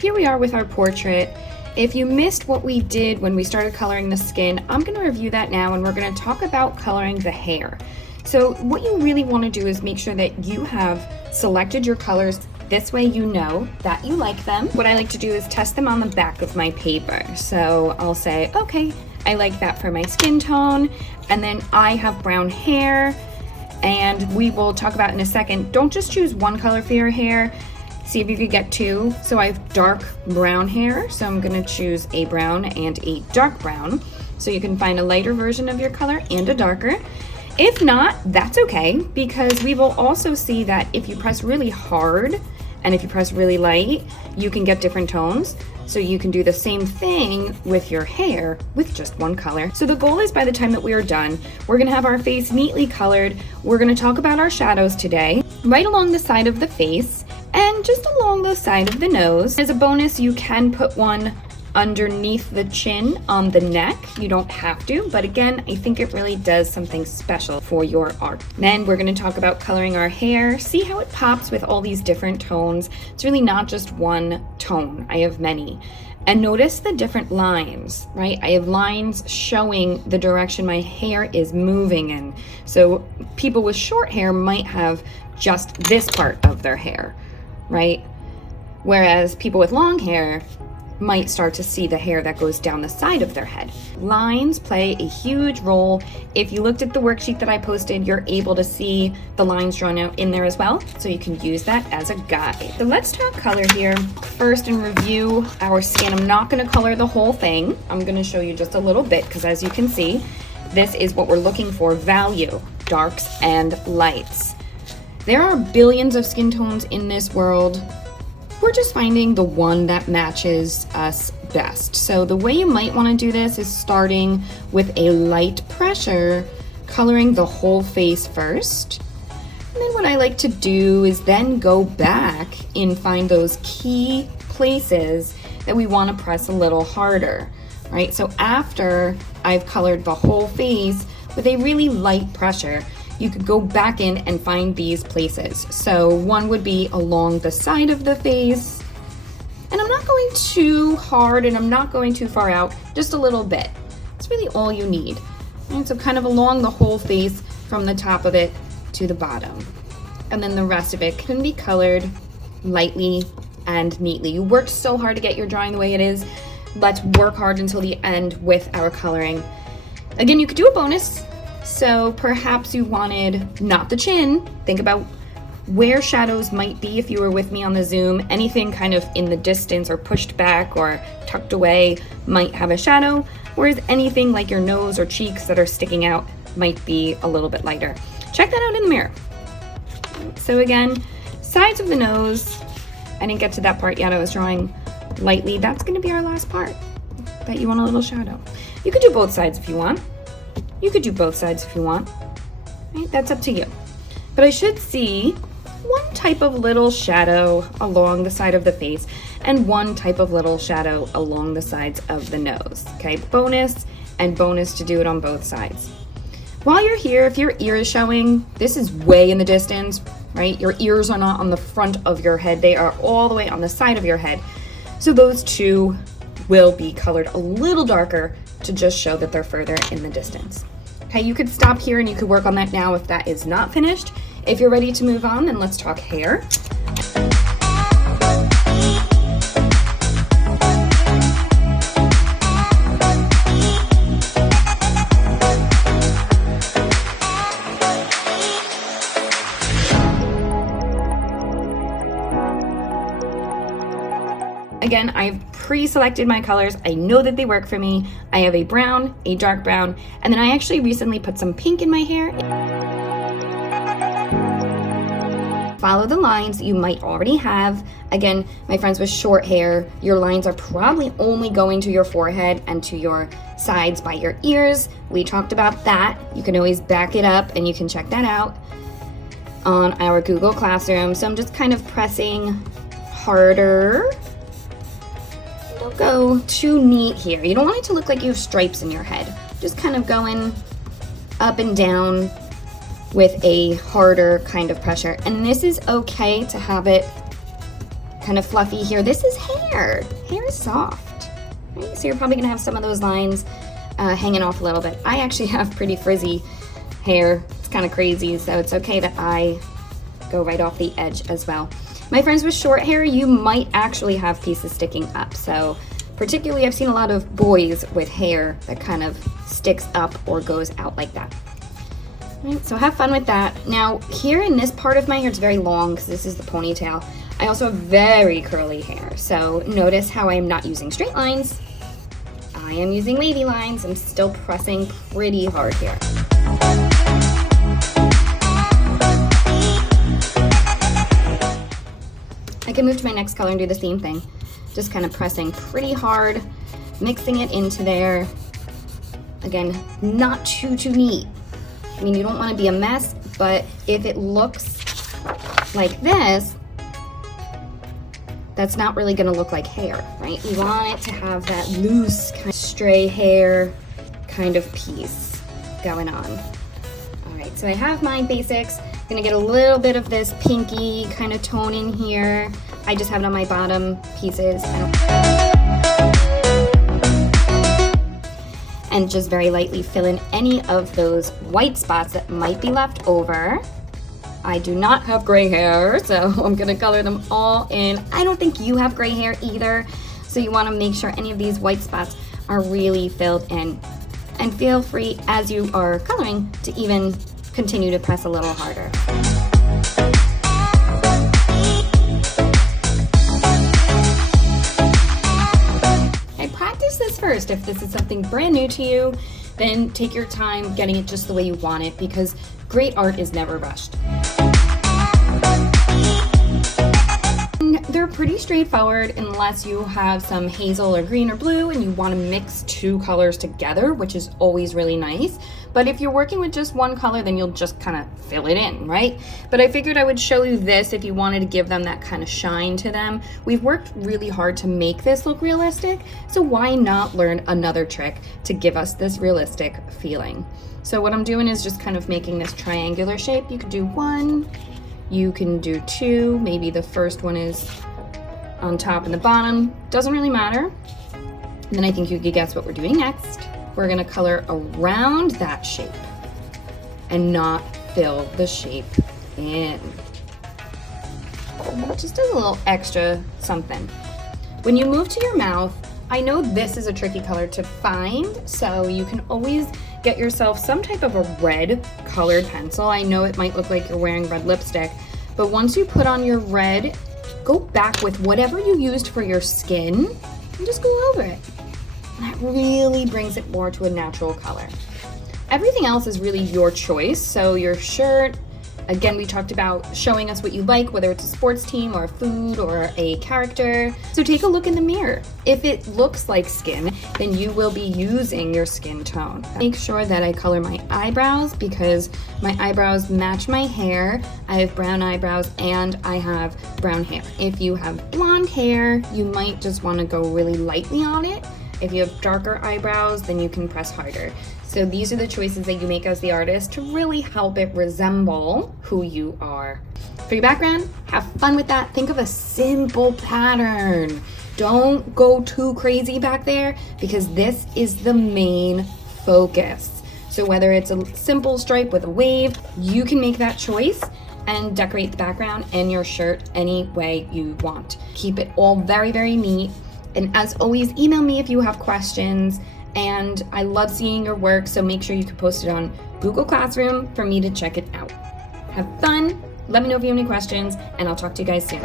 here we are with our portrait. If you missed what we did when we started coloring the skin, I'm going to review that now, and we're going to talk about coloring the hair. So what you really want to do is make sure that you have selected your colors. This way you know that you like them. What I like to do is test them on the back of my paper. So I'll say, okay, I like that for my skin tone, and then I have brown hair, and we will talk about in a second. Don't just choose one color for your hair. See if you could get two. So I have dark brown hair, so I'm gonna choose a brown and a dark brown. So you can find a lighter version of your color and a darker. If not, that's okay, because we will also see that if you press really hard and if you press really light, you can get different tones. So you can do the same thing with your hair with just one color. So the goal is by the time that we are done, we're gonna have our face neatly colored. We're gonna talk about our shadows today, right along the side of the face and just along the side of the nose. As a bonus, you can put one underneath the chin on the neck. You don't have to, but again, I think it really does something special for your art. Then we're going to talk about coloring our hair, see how it pops with all these different tones. It's really not just one tone, I have many. And notice the different lines, right? I have lines showing the direction my hair is moving in. So people with short hair might have just this part of their hair, right? Whereas people with long hair might start to see the hair that goes down the side of their head. Lines play a huge role. If you looked at the worksheet that I posted, you're able to see the lines drawn out in there as well, so you can use that as a guide. So let's talk color here first and review our skin. I'm not gonna color the whole thing. I'm gonna show you just a little bit, because as you can see, this is what we're looking for, value, darks and lights. There are billions of skin tones in this world. We're just finding the one that matches us best. So the way you might want to do this is starting with a light pressure, coloring the whole face first. And then what I like to do is then go back and find those key places that we want to press a little harder, right? So after I've colored the whole face with a really light pressure, you could go back in and find these places. So one would be along the side of the face, and I'm not going too hard and I'm not going too far out, just a little bit. It's really all you need. And so kind of along the whole face from the top of it to the bottom. And then the rest of it can be colored lightly and neatly. You worked so hard to get your drawing the way it is. Let's work hard until the end with our coloring. Again, you could do a bonus. So perhaps you wanted not the chin. Think about where shadows might be if you were with me on the Zoom. Anything kind of in the distance or pushed back or tucked away might have a shadow, whereas anything like your nose or cheeks that are sticking out might be a little bit lighter. Check that out in the mirror. So again, sides of the nose. I didn't get to that part yet. I was drawing lightly. That's going to be our last part that you want a little shadow. You could do both sides if you want. You could do both sides if you want, right? That's up to you. But I should see one type of little shadow along the side of the face and one type of little shadow along the sides of the nose, okay? Bonus and bonus to do it on both sides. While you're here, if your ear is showing, this is way in the distance, right? Your ears are not on the front of your head. They are all the way on the side of your head. So those two will be colored a little darker to just show that they're further in the distance. Okay, you could stop here and you could work on that now if that is not finished. If you're ready to move on, then let's talk hair. Again, I've pre-selected my colors. I know that they work for me. I have a brown, a dark brown, and then I actually recently put some pink in my hair. Follow the lines that you might already have. Again, my friends with short hair, your lines are probably only going to your forehead and to your sides by your ears. We talked about that. You can always back it up and you can check that out on our Google Classroom. So I'm just kind of pressing harder. Don't go too neat here. You don't want it to look like you have stripes in your head. Just kind of going up and down with a harder kind of pressure. And this is okay to have it kind of fluffy here. This is hair. Hair is soft, right? So you're probably gonna have some of those lines hanging off a little bit. I actually have pretty frizzy hair. It's kind of crazy, so it's okay that I go right off the edge as well. My friends with short hair, you might actually have pieces sticking up. So particularly I've seen a lot of boys with hair that kind of sticks up or goes out like that. Right, so have fun with that. Now here in this part of my hair, it's very long because this is the ponytail. I also have very curly hair. So notice how I'm not using straight lines. I am using wavy lines. I'm still pressing pretty hard here. I can move to my next color and do the same thing. Just kind of pressing pretty hard, mixing it into there. Again, not too neat. I mean, you don't want to be a mess, but if it looks like this, that's not really going to look like hair, right? You want it to have that loose, kind of stray hair kind of piece going on. All right, so I have my basics. I'm gonna get a little bit of this pinky kind of tone in here. I just have it on my bottom pieces. And just very lightly fill in any of those white spots that might be left over. I do not have gray hair, so I'm gonna color them all in. I don't think you have gray hair either, so you wanna make sure any of these white spots are really filled in. And feel free as you are coloring to even continue to press a little harder. Practice this first. If this is something brand new to you, then take your time getting it just the way you want it, because great art is never rushed. They're pretty straightforward unless you have some hazel or green or blue and you want to mix two colors together, which is always really nice. But if you're working with just one color, then you'll just kind of fill it in, right? But I figured I would show you this if you wanted to give them that kind of shine to them. We've worked really hard to make this look realistic, so why not learn another trick to give us this realistic feeling? So what I'm doing is just kind of making this triangular shape. You could do one, you can do two, maybe the first one is on top and the bottom, doesn't really matter. And then I think you could guess what we're doing next. We're gonna color around that shape and not fill the shape in. Just as a little extra something. When you move to your mouth, I know this is a tricky color to find, so you can always get yourself some type of a red colored pencil. I know it might look like you're wearing red lipstick, but once you put on your red, go back with whatever you used for your skin and just go over it. That really brings it more to a natural color. Everything else is really your choice. So your shirt, again, we talked about showing us what you like, whether it's a sports team or food or a character. So take a look in the mirror. If it looks like skin, then you will be using your skin tone. Make sure that I color my eyebrows because my eyebrows match my hair. I have brown eyebrows and I have brown hair. If you have blonde hair, you might just want to go really lightly on it. If you have darker eyebrows, then you can press harder. So these are the choices that you make as the artist to really help it resemble who you are. For your background, have fun with that. Think of a simple pattern. Don't go too crazy back there because this is the main focus. So whether it's a simple stripe with a wave, you can make that choice and decorate the background and your shirt any way you want. Keep it all very, very neat. And as always, email me if you have questions. And I love seeing your work, so make sure you can post it on Google Classroom for me to check it out. Have fun, let me know if you have any questions, and I'll talk to you guys soon.